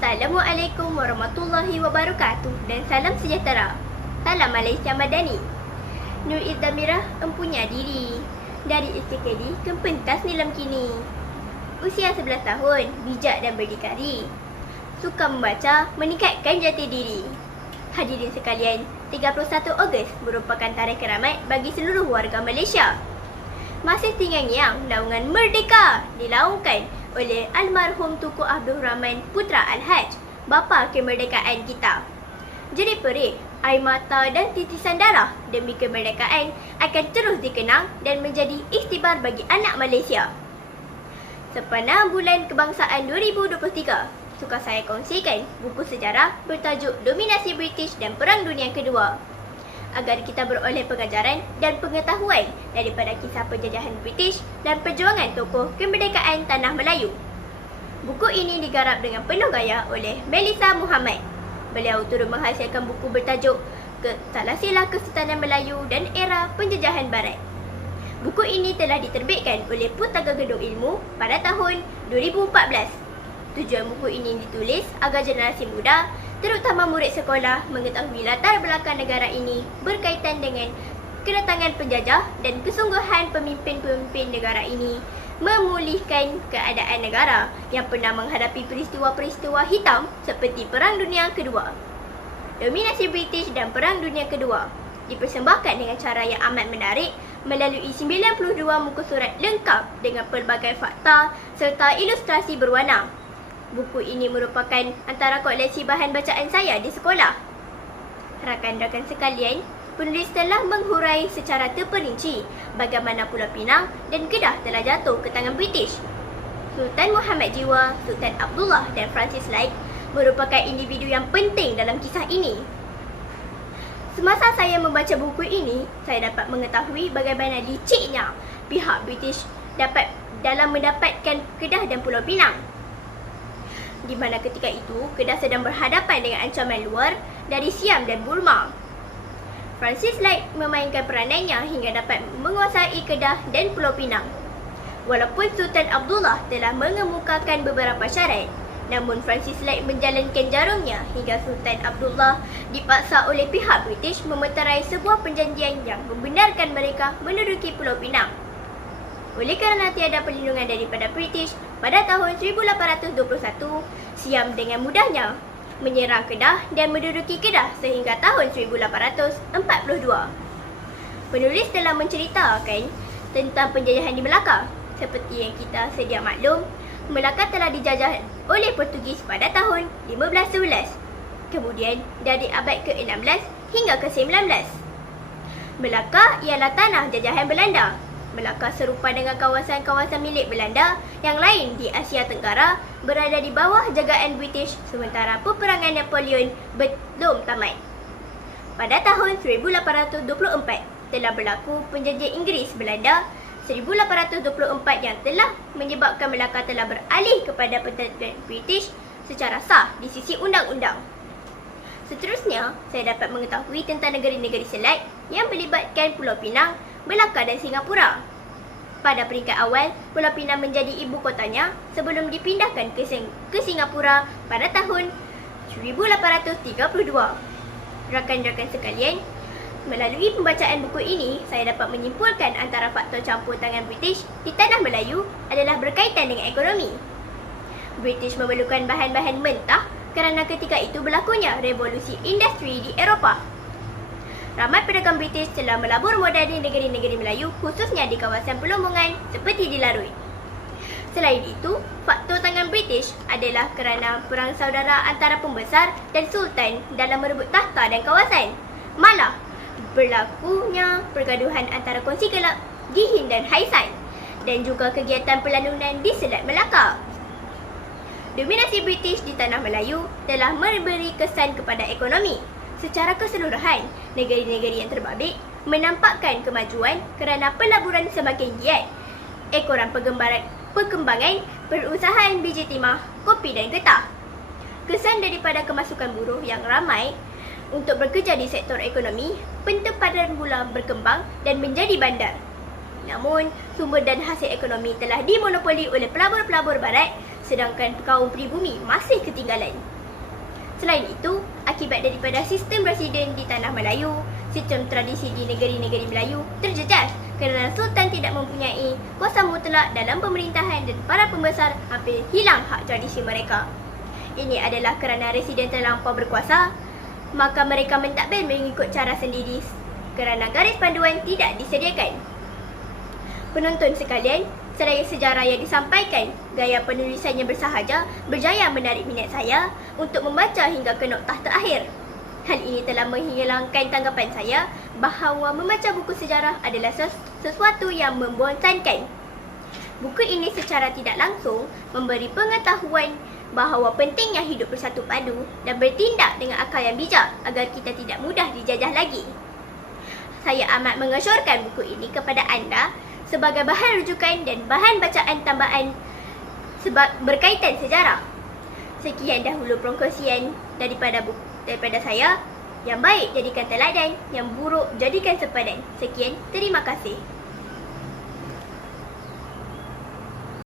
Assalamualaikum warahmatullahi wabarakatuh dan salam sejahtera. Salam Malaysia Madani. Nur Izzamirah empunya diri. Dari SKKD ke pentas nilam kini. Usia 11 tahun, bijak dan berdikari. Suka membaca, meningkatkan jati diri. Hadirin sekalian, 31 Ogos merupakan tarikh keramat bagi seluruh warga Malaysia. Masih terngiang-ngiang naungan Merdeka dilaungkan oleh almarhum Tunku Abdul Rahman Putra Al-Haj, bapa kemerdekaan kita. Jadi perih, air mata dan titisan darah demi kemerdekaan akan terus dikenang dan menjadi ikhtibar bagi anak Malaysia. Sepanjang bulan kebangsaan 2023, suka saya kongsikan buku sejarah bertajuk Dominasi British dan Perang Dunia Kedua, agar kita beroleh pengajaran dan pengetahuan daripada kisah penjajahan British dan perjuangan tokoh kemerdekaan Tanah Melayu. Buku ini digarap dengan penuh gaya oleh Melissa Muhammad. Beliau turut menghasilkan buku bertajuk Salah-Silah Kesultanan Melayu dan Era Penjajahan Barat. Buku ini telah diterbitkan oleh Pustaka Gedung Ilmu pada tahun 2014. Tujuan buku ini ditulis agar generasi muda, terutama murid sekolah, mengetahui latar belakang negara ini berkaitan dengan kedatangan penjajah dan kesungguhan pemimpin-pemimpin negara ini memulihkan keadaan negara yang pernah menghadapi peristiwa-peristiwa hitam seperti Perang Dunia Kedua. Dominasi British dan Perang Dunia Kedua dipersembahkan dengan cara yang amat menarik melalui 92 muka surat lengkap dengan pelbagai fakta serta ilustrasi berwarna. Buku ini merupakan antara koleksi bahan bacaan saya di sekolah. Rakan-rakan sekalian, penulis telah menghurai secara terperinci bagaimana Pulau Pinang dan Kedah telah jatuh ke tangan British. Sultan Muhammad Jiwa, Sultan Abdullah dan Francis Lake merupakan individu yang penting dalam kisah ini. Semasa saya membaca buku ini, saya dapat mengetahui bagaimana liciknya pihak British dalam mendapatkan Kedah dan Pulau Pinang, di mana ketika itu Kedah sedang berhadapan dengan ancaman luar dari Siam dan Burma. Francis Lake memainkan peranannya hingga dapat menguasai Kedah dan Pulau Pinang. Walaupun Sultan Abdullah telah mengemukakan beberapa syarat, namun Francis Lake menjalankan jarumnya hingga Sultan Abdullah dipaksa oleh pihak British memeterai sebuah perjanjian yang membenarkan mereka menduduki Pulau Pinang. Oleh kerana tiada perlindungan daripada British, pada tahun 1821, Siam dengan mudahnya menyerang Kedah dan menduduki Kedah sehingga tahun 1842. Penulis telah menceritakan tentang penjajahan di Melaka. Seperti yang kita sedia maklum, Melaka telah dijajah oleh Portugis pada tahun 1511. Kemudian dari abad ke-16 hingga ke-19. Melaka ialah tanah jajahan Belanda. Melaka serupa dengan kawasan-kawasan milik Belanda yang lain di Asia Tenggara berada di bawah jagaan British sementara peperangan Napoleon belum tamat. Pada tahun 1824 telah berlaku penjajahan Inggeris Belanda 1824 yang telah menyebabkan Melaka telah beralih kepada penjajahan British secara sah di sisi undang-undang. Seterusnya, saya dapat mengetahui tentang negeri-negeri Selat yang melibatkan Pulau Pinang, Melaka dan Singapura. Pada peringkat awal, Pulau Pinang menjadi ibu kotanya sebelum dipindahkan ke Singapura pada tahun 1832. Rakan-rakan sekalian, melalui pembacaan buku ini, saya dapat menyimpulkan antara faktor campur tangan British di Tanah Melayu adalah berkaitan dengan ekonomi. British memerlukan bahan-bahan mentah kerana ketika itu berlakunya revolusi industri di Eropah. Ramai pedagang British telah melabur modal di negeri-negeri Melayu, khususnya di kawasan pelombongan seperti di Larut. Selain itu, faktor tangan British adalah kerana perang saudara antara pembesar dan sultan dalam merebut takhta dan kawasan. Malah, berlakunya pergaduhan antara kongsi gelap Jihin dan Haisan dan juga kegiatan perlalunan di Selat Melaka. Dominasi British di Tanah Melayu telah memberi kesan kepada ekonomi. Secara keseluruhan, negeri-negeri yang terbabit menampakkan kemajuan kerana pelaburan semakin giat, ekoran perkembangan perusahaan biji timah, kopi dan getah. Kesan daripada kemasukan buruh yang ramai untuk bekerja di sektor ekonomi, pentempadan mula berkembang dan menjadi bandar. Namun, sumber dan hasil ekonomi telah dimonopoli oleh pelabur-pelabur barat sedangkan kaum pribumi masih ketinggalan. Selain itu, akibat daripada sistem presiden di Tanah Melayu, sistem tradisi di negeri-negeri Melayu terjejas kerana Sultan tidak mempunyai kuasa mutlak dalam pemerintahan dan para pembesar hampir hilang hak tradisi mereka. Ini adalah kerana residen terlampau berkuasa, maka mereka mentadbir mengikut cara sendiri kerana garis panduan tidak disediakan. Penonton sekalian, seraya sejarah yang disampaikan, gaya penulisan yang bersahaja berjaya menarik minat saya untuk membaca hingga ke noktah terakhir. Hal ini telah menghilangkan tanggapan saya bahawa membaca buku sejarah adalah sesuatu yang membosankan. Buku ini secara tidak langsung memberi pengetahuan bahawa pentingnya hidup bersatu padu dan bertindak dengan akal yang bijak agar kita tidak mudah dijajah lagi. Saya amat mengesyorkan buku ini kepada anda sebagai bahan rujukan dan bahan bacaan tambahan berkaitan sejarah. Sekian dahulu perkongsian daripada saya. Yang baik jadikan teladan, yang buruk jadikan sepadan. Sekian, terima kasih.